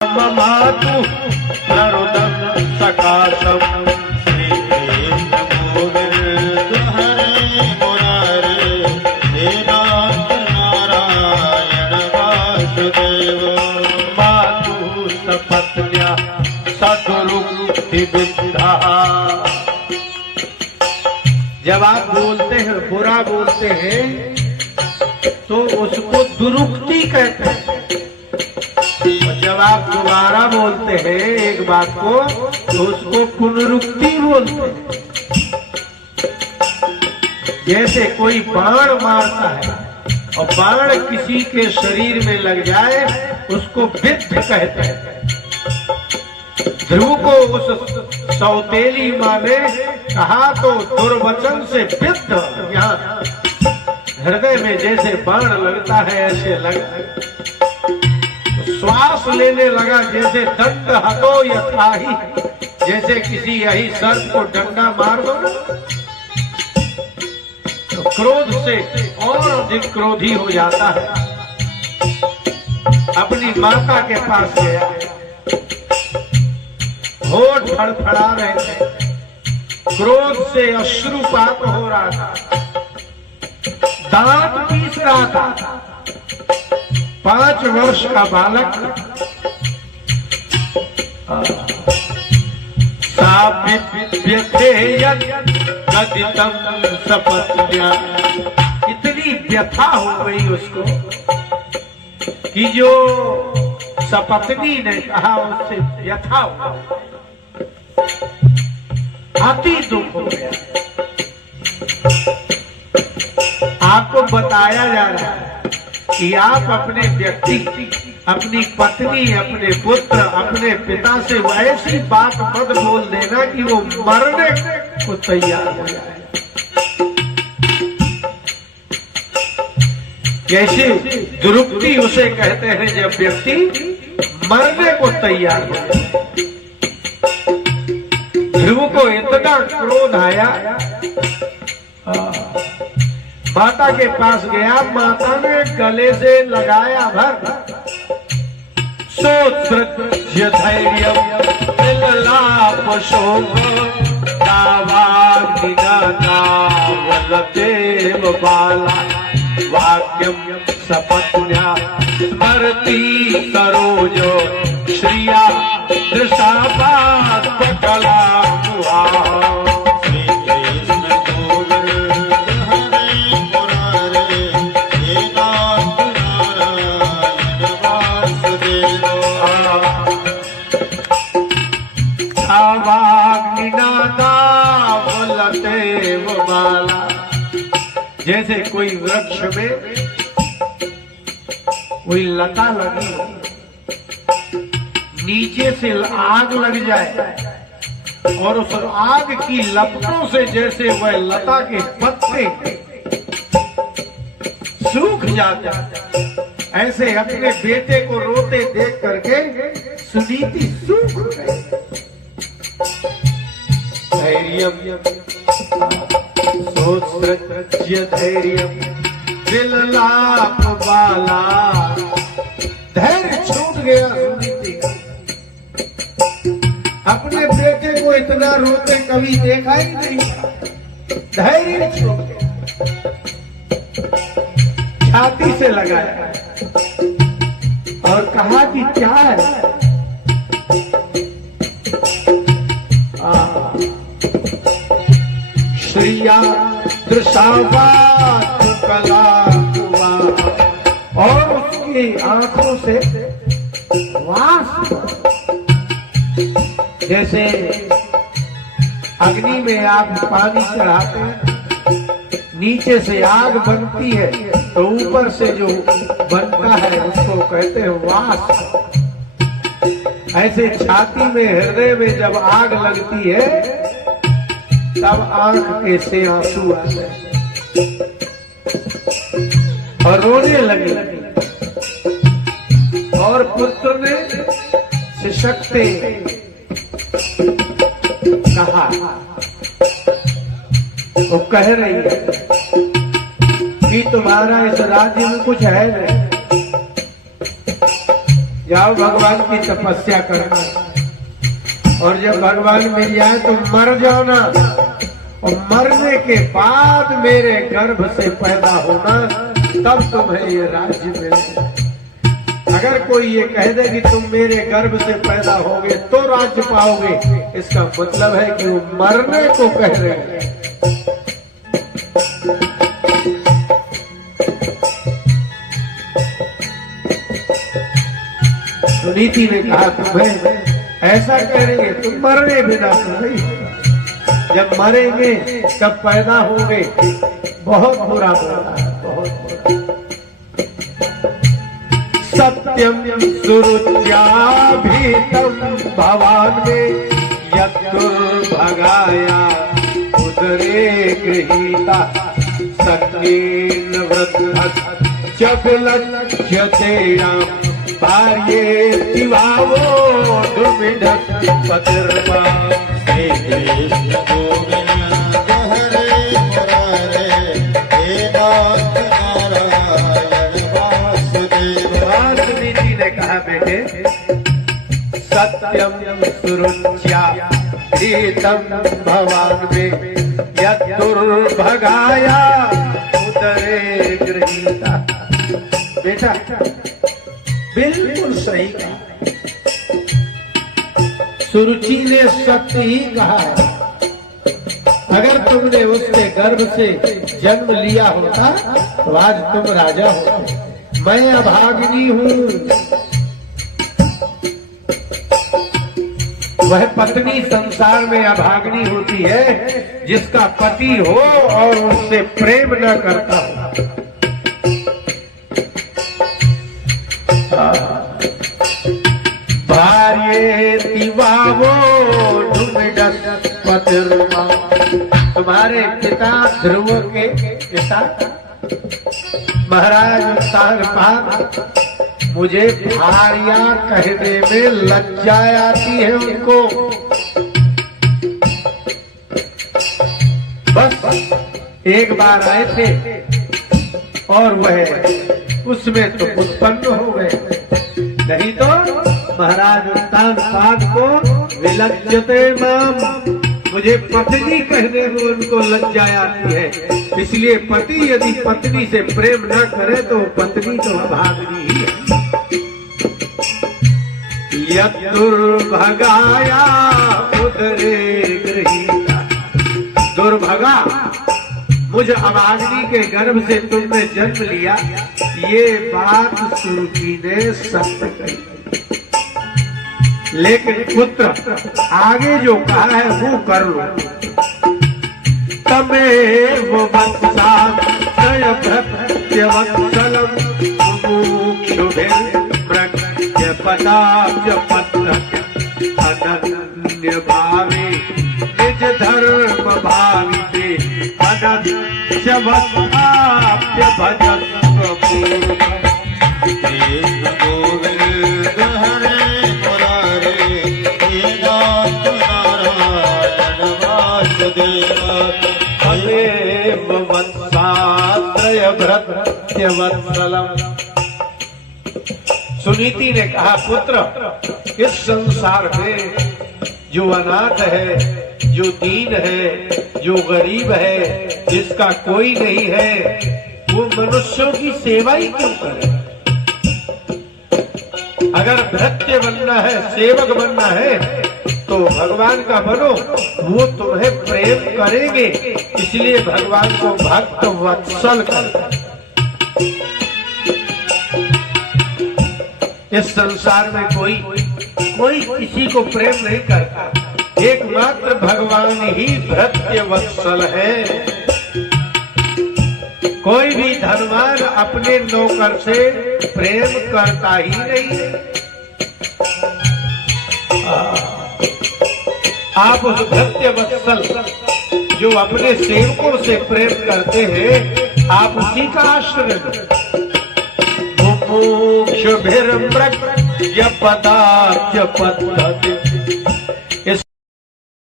ममातु प्ररुदं सकाशं श्रीकृष्ण गोविंद हरे मुरारे हे नाथ नारायण वासुदेव। मातु सपत्न्या सदुरुक्ति विद्धा। जब आप बोलते हैं, बुरा बोलते हैं, तो उसको दुरुक्ति कहते हैं। जब आप दोबारा बोलते हैं एक बात को, तो उसको पुनरुक्ति बोलते हैं। जैसे कोई बाण मारता है और बाण किसी के शरीर में लग जाए, उसको विद्ध कहते हैं। ध्रुव को उस सौतेली माँ ने कहा तो दुर्वचन से विद्ध, यहाँ हृदय में जैसे बाण लगता है ऐसे लगा। श्वास लेने लगा जैसे दंड हतो यथाहि, जैसे किसी यही सर्प को डंडा मार दो ना, तो क्रोध से और अधिक क्रोधी हो जाता है। अपनी माता के पास गया, होठ फड़फड़ा रहे थे, क्रोध से अश्रुपात हो रहा था, दांत पीस रहा था। 5 वर्ष का बालक गदितं सपत्न्या। इतनी व्यथा हो गई उसको कि जो सपत्नी ने कहा उससे व्यथा हुआ, अति दुख हो गया। आपको बताया जा रहा है कि आप अपने व्यक्ति, अपनी पत्नी, अपने पुत्र, अपने पिता से ऐसी बात मत बोल देना कि वो मरने को तैयार हो जाए। कैसे दुरुक्ति उसे कहते हैं जब व्यक्ति मरने को तैयार हो जाए। ध्रुव को इतना क्रोध आया, माता के पास गया, माता ने गले से लगाया भर। सोत्सृज्य धैर्यं विललाप शोक दावाग्निना नावलतेव बाला। वाक्यं सपत्न्या स्मरति सरोजो श्रिया दृशापात्मकला। जैसे कोई वृक्ष में कोई लता लगी हो, नीचे से आग लग जाए और उस आग की लपटों से जैसे वह लता के पत्ते सूख जाते, ऐसे अपने बेटे को रोते देख करके सुनीति सूख गई। धैर्यं सोत्सृज्य धैर्यं विललाप बाला। धैर्य छूट गया सुनीति का। अपने बेटे को इतना रोते कभी देखा ही नहीं, धैर्य छूट गया। छाती से लगाया और कहा कि क्या है? श्रिया दृशावात कला हुआ, और उसकी आंखों से वास, जैसे अग्नि में आप पानी चढ़ाते हैं, नीचे से आग बनती है तो ऊपर से जो बनता है उसको कहते हैं वास। ऐसे छाती में, हृदय में जब आग लगती है तब आंख के से आंसू आ गए और रोने लगे। और पुत्र ने सिसकते कहा, वो कह रही है कि तुम्हारा इस राज्य में कुछ है नहीं, जाओ भगवान की तपस्या करना, और जब भगवान मिल जाए तो मर जाओ ना, और मरने के बाद मेरे गर्भ से पैदा होना, तब तुम्हें ये राज्य मिलेगा। अगर कोई ये कह दे कि तुम मेरे गर्भ से पैदा होगे तो राज्य पाओगे, इसका मतलब है कि वो मरने को कह रहे हैं। सुनीति ने कहा तुम्हें ऐसा करेंगे तुम मरने बिना तो नहीं होगा, जब मरेंगे तब पैदा होंगे, बहुत बुरा बोला है, बहुत बुरा। सत्यम सुरुच्याभीतम भवान में यद्दुर्भगाया उदरे गृहीता सन्नीन वृद्धः च विलज्जते भार्ये दिवावो दुर्विधः पतिर्वा। हे कृष्ण गोविंद हरे मुरारे हे नाथ नारायण वासुदेव। वाल्मीकि ने कहा बेटे, सत्यम सुरुच्या प्रीतम भवान में यद्दुर्भगाया उदरे गृहीता। बेटा बिल्कुल सही कहा, सुरुचि ने सत्य ही कहा है। अगर तुमने उसके गर्भ से जन्म लिया होता तो आज तुम राजा होते। मैं अभागिनी हूँ। वह पत्नी संसार में अभागिनी होती है जिसका पति हो और उससे प्रेम न करता हो। तुम्हारे पिता ध्रुव के पिता महाराज उत्तानपाद मुझे भार्या कहने में लज्जा आती है उनको। बस एक बार आए थे और वह उसमें तो उत्पन्न हो गए, नहीं तो महाराज उत्तानपाद को विलज्जते माम, मुझे पत्नी कहने में उनको लज्जा आती है। इसलिए पति यदि पत्नी से प्रेम न करे तो पत्नी तो अभागिनी ही है। यद्दुर्भगाया उदरे गृहीता, दुर्भगा मुझ अभागिनी के गर्भ से तुमने जन्म लिया, ये बात सुरुचि ने सत्य कही। लेकिन पुत्र आगे जो कहा है वो कर लो। तमेव वत्सात् भृत्यवत्सलम् अनन्य भावे निज धर्म भाविते अनन्य भक्ताप्य भजस्व पूर्वम्। कृष्ण गोविंद हरे मुरारे हे नाथ नारायण वासुदेव। तमेव वत्सात्रय भृत्यवत्सलम्। सुनीति ने कहा पुत्र इस संसार में जो अनाथ है, जो दीन है, जो गरीब है, जिसका कोई नहीं है, वो मनुष्यों की सेवा ही क्यों करे। अगर भृत्य बनना है, सेवक बनना है तो भगवान का बनो, वो तुम्हें प्रेम करेंगे। इसलिए भगवान को भक्त वत्सल कर। इस संसार में कोई किसी को प्रेम नहीं करता, एकमात्र भगवान ही भृत्य वत्सल है। कोई भी धनवान अपने नौकर से प्रेम करता ही नहीं है। आप उस भृत्य वत्सल जो अपने सेवकों से प्रेम करते हैं, आप उसी का आश्रय लो। मुमुक्षुभिर्मृग्य पदाच्च पद्धति